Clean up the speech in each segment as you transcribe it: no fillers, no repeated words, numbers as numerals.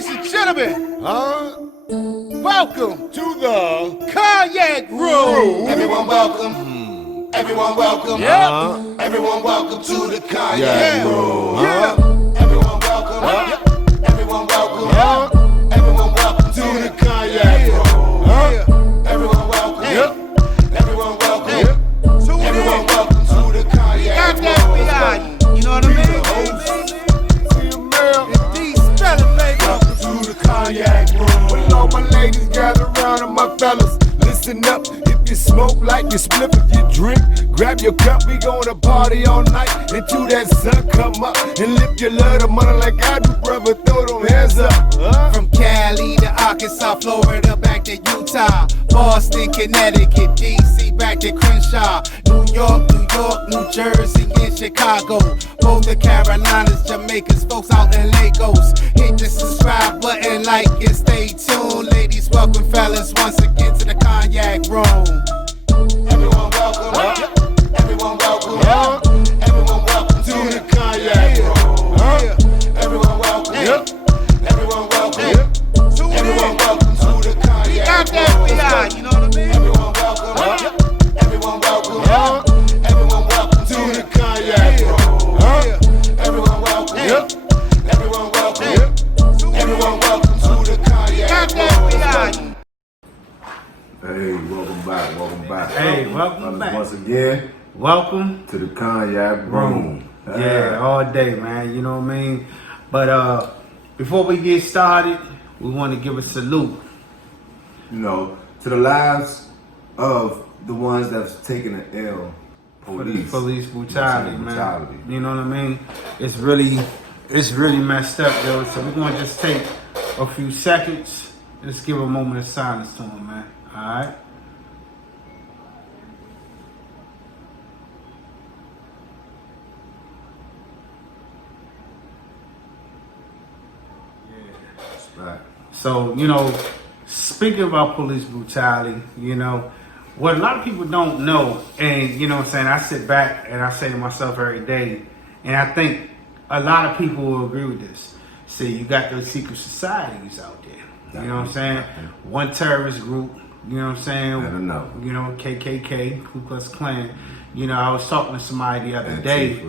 Ladies and gentlemen, welcome to the COGNAX Room. Everyone welcome. Everyone welcome. Everyone welcome to the COGNAX Room. Everyone welcome. Everyone welcome. Everyone welcome to the COGNAX Room. Everyone welcome. Everyone welcome. Everyone welcome to the COGNAX Room. You know what I mean? Welcome to the COGNAX Room. When all my ladies gather around and my fellas, listen up. If you smoke, light your spliff. If you drink, grab your cup. We gonna party all night until that sun come up. And lift your love to money like I do, brother. Throw them hands up. From Cali to Arkansas, Florida, back to Utah, Boston, Connecticut, DC, back to Crenshaw, New York, New Jersey, and Chicago, both the Carolinas, Jamaicans, folks out in Lagos. Hit the subscribe button, like and stay tuned. Ladies, welcome fellas once again to the COGNAX Room. Everyone welcome. Everyone welcome. Everyone welcome to the COGNAX Room. Everyone welcome. Everyone welcome. Everyone welcome to the COGNAX Got that FBI, you know what I mean? Everyone welcome. Everyone welcome. Everyone welcome to the COGNAX Room. Everyone welcome. Everyone welcome. Everyone welcome to the COGNAX Room. Hey, welcome back. Hey, welcome back. Once again, Welcome. to the COGNAX Room. Yeah, all day, man. You know what I mean? But before we get started, we want to give a salute. You know, to the lives of the ones that's taken an L. For the police brutality, man. Brutality. You know what I mean? It's really messed up, yo. So we're gonna just take a few seconds, just give a moment of silence to them, man. All right. Right. So, you know, speaking about police brutality, you know, what a lot of people don't know, and you know what I'm saying, I sit back and I say to myself every day, and I think a lot of people will agree with this. See, you got those secret societies out there. You know what I'm saying? One terrorist group, you know what I'm saying? I don't know. You know, KKK, Ku Klux Klan. You know, I was talking to somebody the other day,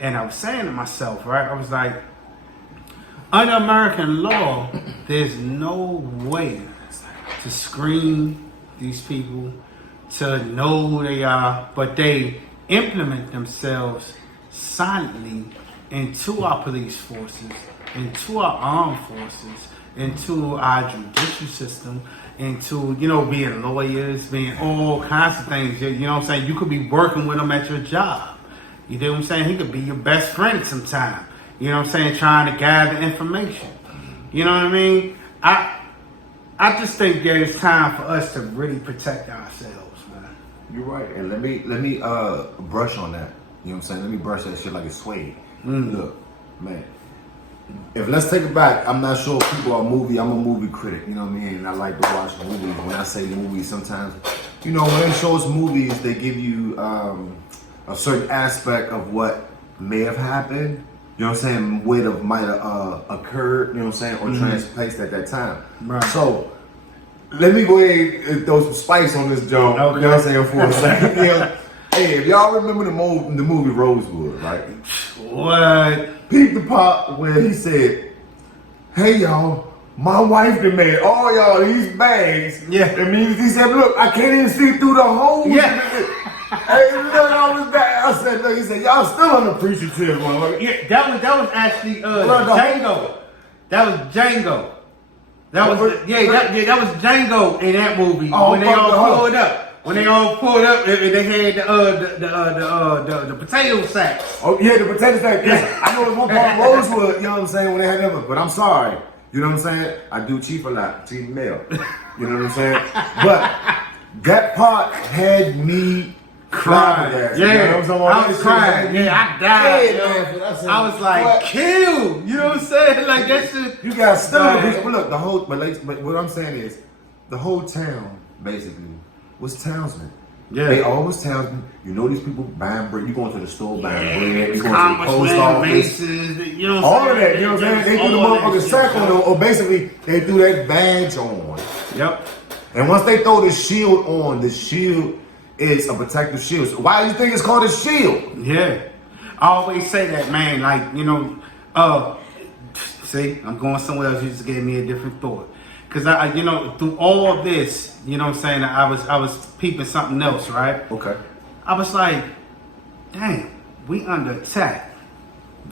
and I was saying to myself, right, I was like, under American law, there's no way to screen these people, to know who they are, but they implement themselves silently into our police forces, into our armed forces, into our judicial system, into, you know, being lawyers, being all kinds of things. You know what I'm saying? You could be working with them at your job. You know what I'm saying? He could be your best friend sometime. You know what I'm saying? Trying to gather information. You know what I mean? I just think that it's time for us to really protect ourselves, man. You're right. And let me brush on that. You know what I'm saying? Let me brush that shit like it's suede. Look, man. If let's take it back, I'm not sure if people are I'm a movie critic, you know what I mean? And I like to watch movies. When I say movies, sometimes, you know, when they show us movies, they give you a certain aspect of what may have happened. You know what I'm saying? What might have occurred, you know what I'm saying? Or transplaced at that time. Right. So, let me go ahead and throw some spice on this joke. Okay. You know what I'm saying? For a second. You know? Hey, if y'all remember the movie Rosewood, right? What? Peep the Pop where he said, hey y'all, my wife done made all y'all these bags. Yeah. It means he said, look, I can't even see through the holes. Yeah. Hey, look, I was back. I said, look, he said, y'all still unappreciative, motherfucker. Yeah, that was actually Django. That was Django. That was Django in that movie when they all pulled up. When they all pulled up, and they had the potato sacks. Oh yeah, the potato sack. Yeah. I know it was one part of Rosewood. You know what I'm saying? When they had them, but I'm sorry. You know what I'm saying? I do cheap a lot, cheap male. You know what I'm saying? But that part had me crying. Yeah, you know what I was crying. Yeah, I died. I was like, what? Kill. You know what I'm saying? Like that shit. You got stuff. But look, but what I'm saying is, the whole town basically was townsmen. Yeah. They always tell me, you know, these people buying bread. You going to the store buying bread. You going to the post office. You know all of that. You know what I'm saying? They do the motherfucking sack on, or basically they do that badge on. Yep. And once they throw the shield on, the shield is a protective shield. So why do you think it's called a shield? Yeah. I always say that, man. Like, you know, see, I'm going somewhere else. You just gave me a different thought. Because I, you know, through all this, you know what I'm saying, I was peeping something else, right? Okay. I was like, damn, we under attack,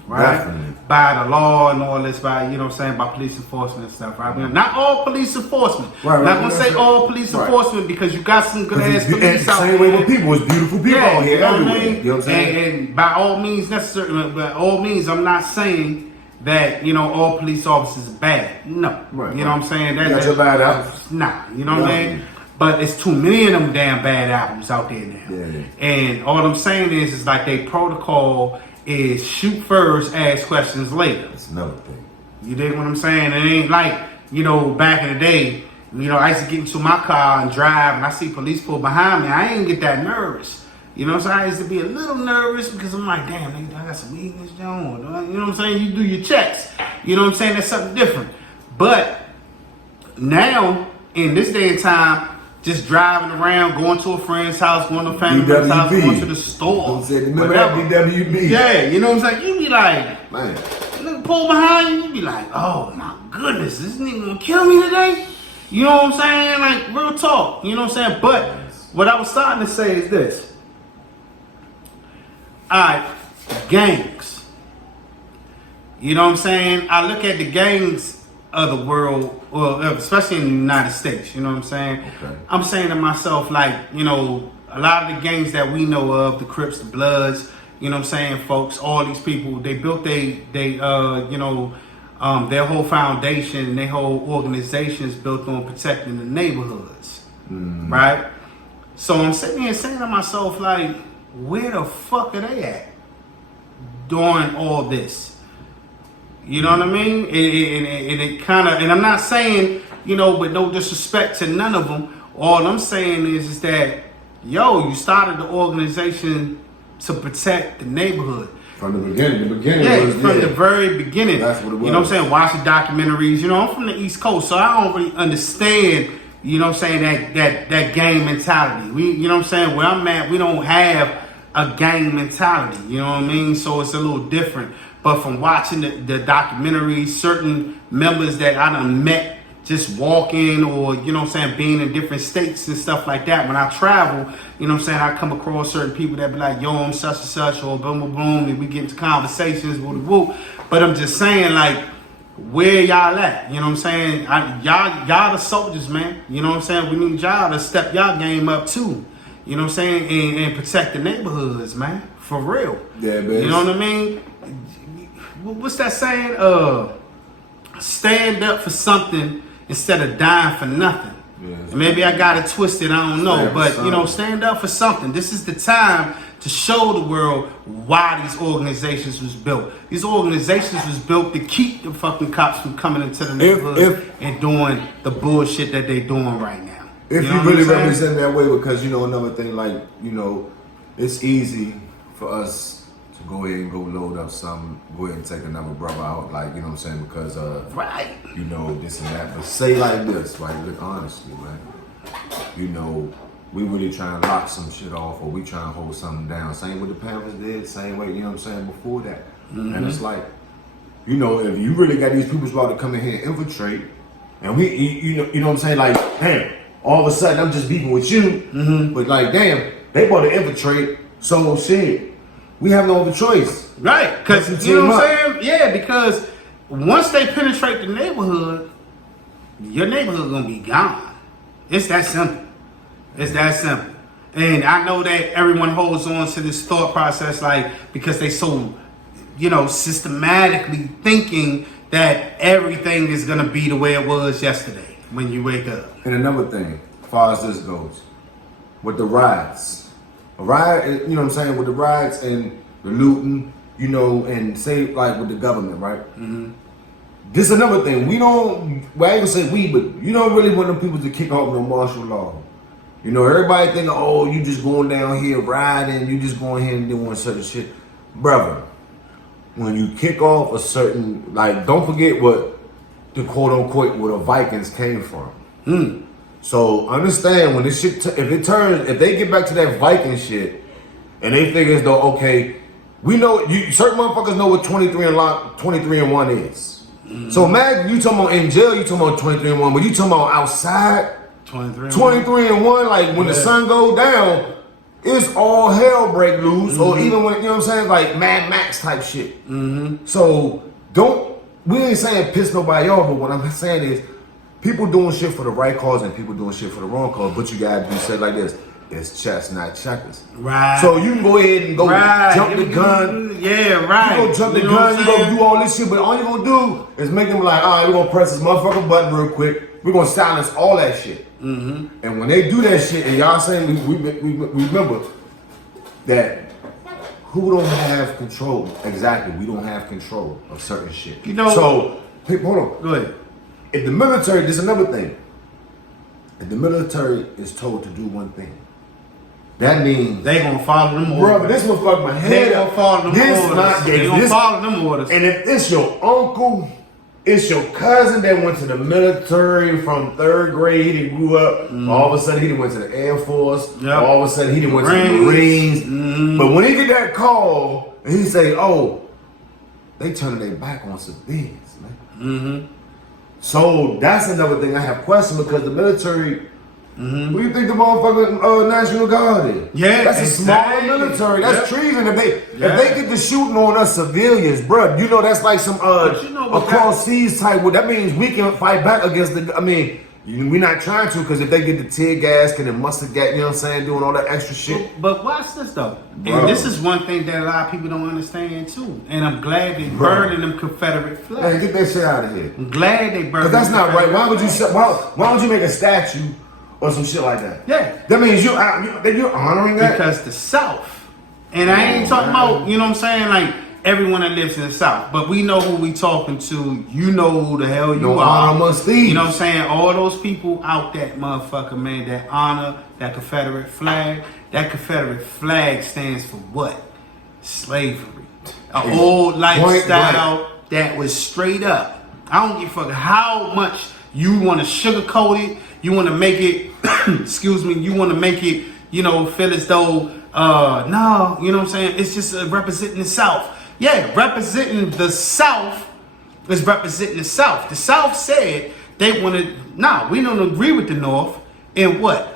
right? Definitely. By the law and all this, by, you know what I'm saying, by police enforcement and stuff, right? Not all police enforcement. Right, Not gonna say all police enforcement because you got some good ass police out there. Same way with people, it's beautiful people out here everywhere. You know what I'm saying? And by all means necessary, by all means, I'm not saying that, you know, all police officers are bad. No. Right, you know what I'm saying? That's your bad apples. Nah, you know what I mean? But it's too many of them damn bad apples out there now. Yeah. And all I'm saying is like they protocol is shoot first, ask questions later. That's another thing. You dig what I'm saying? It ain't like, you know, back in the day, you know, I used to get into my car and drive and I see police pull behind me. I ain't get that nervous. You know what I'm saying? I used to be a little nervous because I'm like, damn, nigga, I got some weed in this joint. You know what I'm saying? You do your checks. You know what I'm saying? That's something different. But now, in this day and time, just driving around, going to a friend's house, going to a family member's house, going to the store. Remember that BWB? Yeah, you know what I'm saying? You be like, man, nigga pull behind you, you be like, oh my goodness, this nigga gonna kill me today? You know what I'm saying? Like, real talk. You know what I'm saying? But what I was starting to say is this. Alright, gangs. You know what I'm saying? I look at the gangs of the world, well, especially in the United States, you know what I'm saying? Okay. I'm saying to myself, like, you know, a lot of the gangs that we know of, the Crips, the Bloods, you know what I'm saying, folks, all these people, they built their whole foundation, their whole organization is built on protecting the neighborhoods, right? So I'm sitting here saying to myself, like, where the fuck are they at doing all this? You know what I mean? And it kind of, and I'm not saying, you know, with no disrespect to none of them. All I'm saying is that, yo, you started the organization to protect the neighborhood. From the beginning. The very beginning. That's what it was. You know what I'm saying? Watch the documentaries. You know, I'm from the East Coast, so I don't really understand, you know what I'm saying, that gang mentality. You know what I'm saying? Where I'm at, we don't have a gang mentality. You know what I mean? So it's a little different. But from watching the documentaries, certain members that I done met just walking or, you know what I'm saying, being in different states and stuff like that. When I travel, you know what I'm saying, I come across certain people that be like, yo, I'm such and such, or boom, boom, boom, and we get into conversations, woo, woo. But I'm just saying, like, where y'all at? You know what I'm saying? Y'all the soldiers, man. You know what I'm saying? We need y'all to step y'all game up too. You know what I'm saying? And protect the neighborhoods, man. For real. Yeah, man. You know what I mean? What's that saying? Stand up for something instead of dying for nothing. Yeah, Maybe I got it twisted, I don't know. But, you know, stand up for something. This is the time to show the world why these organizations was built. These organizations was built to keep the fucking cops from coming into the neighborhood and doing the bullshit that they doing right now. If you really represent that way, because, you know, another thing, like, you know, it's easy for us to go ahead and go load up some, go ahead and take another brother out, like, you know what I'm saying, because right, you know, this and that. But say like this, right? Look, honestly, man, you know, we really trying to lock some shit off, or we trying to hold something down. Same with the Panthers did, same way, you know what I'm saying, before that. And it's like, you know, if you really got these people about to come in here and infiltrate, and we, you know what I'm saying, like, damn, all of a sudden I'm just beefing with you, but like, damn, they about to infiltrate, so shit. We have no other choice. Right. Because, you know what I'm saying? Yeah, because once they penetrate the neighborhood, your neighborhood going to be gone. It's that simple. It's that simple. And I know that everyone holds on to this thought process, like, because they so, you know, systematically thinking that everything is going to be the way it was yesterday when you wake up. And another thing, as far as this goes, with the riots. A riot, you know what I'm saying, with the riots and the looting, you know, and say like with the government, right? This is another thing. We don't, well, I ain't gonna say we, but you don't really want them people to kick off no martial law. You know, everybody think, oh, you just going down here riding, you just going here and doing certain shit. Brother, when you kick off a certain, like, don't forget what the quote unquote, where the Vikings came from. So understand when this shit, if they get back to that Viking shit, and they figure as though, okay, we know, certain motherfuckers know what 23 and 1 is. So imagine you talking about in jail, you talking about 23 and 1, but you talking about outside, 23 and 1, like when the sun go down, it's all hell break loose, or even when, you know what I'm saying, like Mad Max type shit. So we ain't saying piss nobody off, but what I'm saying is, people doing shit for the right cause and people doing shit for the wrong cause, but you gotta do shit like this. It's chess, not checkers. Right. So you can go ahead and go jump the gun. Yeah, right. You go jump the gun, you go do all this shit, but all you gonna do is make them like, all right, we're gonna press this motherfucking button real quick. We're gonna silence all that shit. And when they do that shit, and y'all saying we remember that who don't have control? Exactly, we don't have control of certain shit. You know. So, hold on. Go ahead. If the military, this is another thing. If the military is told to do one thing, that means they gonna follow them orders. Brother, this will fuck my head up. They gonna follow them orders. They gonna follow them orders. And if it's your uncle, it's your cousin that went to the military from 3rd grade and grew up. All of a sudden, he went to the Air Force. All of a sudden, he went to the Marines. But when he get that call, and he say, "Oh, they turning their back on civilians, man." So that's another thing I have questioned because the military. What do you think the motherfucking National Guard is? Yeah, that's a small military. That's treason. If they get to shooting on us civilians, bruh, you know that's like some across seas type. Well, that means we can fight back against the. I mean, we're not trying to because if they get the tear gas and the mustard gas, you know what I'm saying, doing all that extra shit. But watch this though, and this is one thing that a lot of people don't understand too. And I'm glad they burned them Confederate flags. Hey, get that shit out of here. I'm glad they burned. Because that's not right. Why would you? Why would you make a statue? Or some shit like that. Yeah. That means you're honoring that? Because the South, and I ain't talking about, you know what I'm saying, like everyone that lives in the South, but we know who we talking to. You know who the hell you are. Honor amongst thieves. You know what I'm saying? All those people out that motherfucker, man, that honor that Confederate flag. That Confederate flag stands for what? Slavery. An old lifestyle that was straight up. I don't give a fuck how much you want to sugarcoat it. You want to make it, excuse me, you want to make it, you know, feel as though, no, you know what I'm saying? It's just representing the South. Yeah, representing the South is representing the South. The South said they wanted, we don't agree with the North. And what?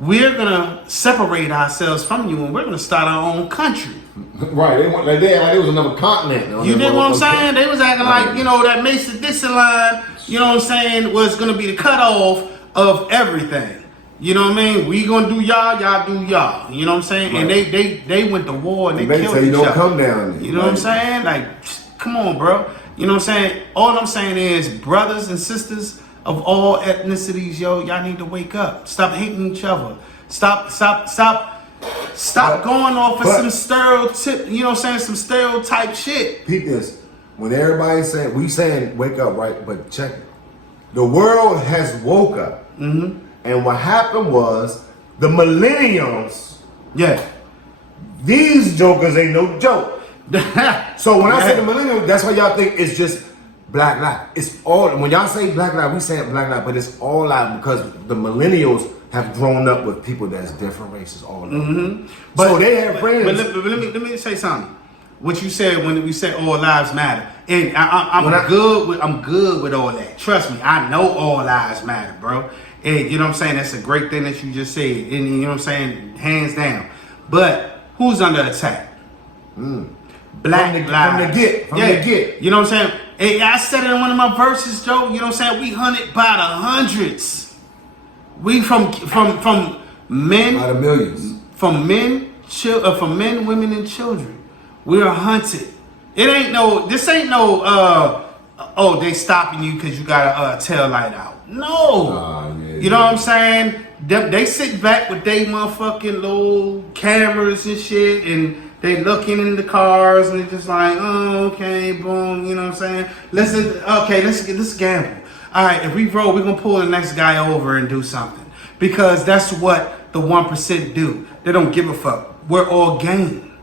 We're going to separate ourselves from you and we're going to start our own country. Right. They act like it was another continent. You dig what I'm saying? They was acting like, you know, that Mason-Dixon line, you know what I'm saying, was going to be the cutoff of everything. You know what I mean? We gonna do y'all do y'all. You know what I'm saying? Right. And they went to war and they killed each other. You don't come down. You know what I'm saying? Like, come on, bro. You know what I'm saying? All I'm saying is, brothers and sisters of all ethnicities, y'all need to wake up. Stop hating each other. Stop going off of some stereotype. You know what I'm saying? Some stereotype shit. Peep this. When everybody's saying, we saying wake up, right? But check it. The world has woke up. And what happened was the millennials. Yeah. These jokers ain't no joke. So when I say the millennials, that's why y'all think it's just black life. It's all, when y'all say black life, we say black life, but it's all out because the millennials have grown up with people that's different races all over. So they have friends. But let me say something. What you said when we said all lives matter, and I'm good with all that. Trust me, I know all lives matter, bro. And you know what I'm saying? That's a great thing that you just said, and you know what I'm saying, hands down. But who's under attack? Black lives. From the get. You know what I'm saying? Hey, I said it in one of my verses, Joe. You know what I'm saying? We hunted by the hundreds. We from men by the millions. From men, women, and children. We are hunted. This ain't no, they stopping you because you got a tail light out. No. You know what I'm saying? They sit back with they motherfucking little cameras and shit, and they looking in the cars, and they just like, oh, okay, boom, you know what I'm saying? Let's gamble. All right, if we roll, we're going to pull the next guy over and do something. because that's what the 1% do. They don't give a fuck. We're all game.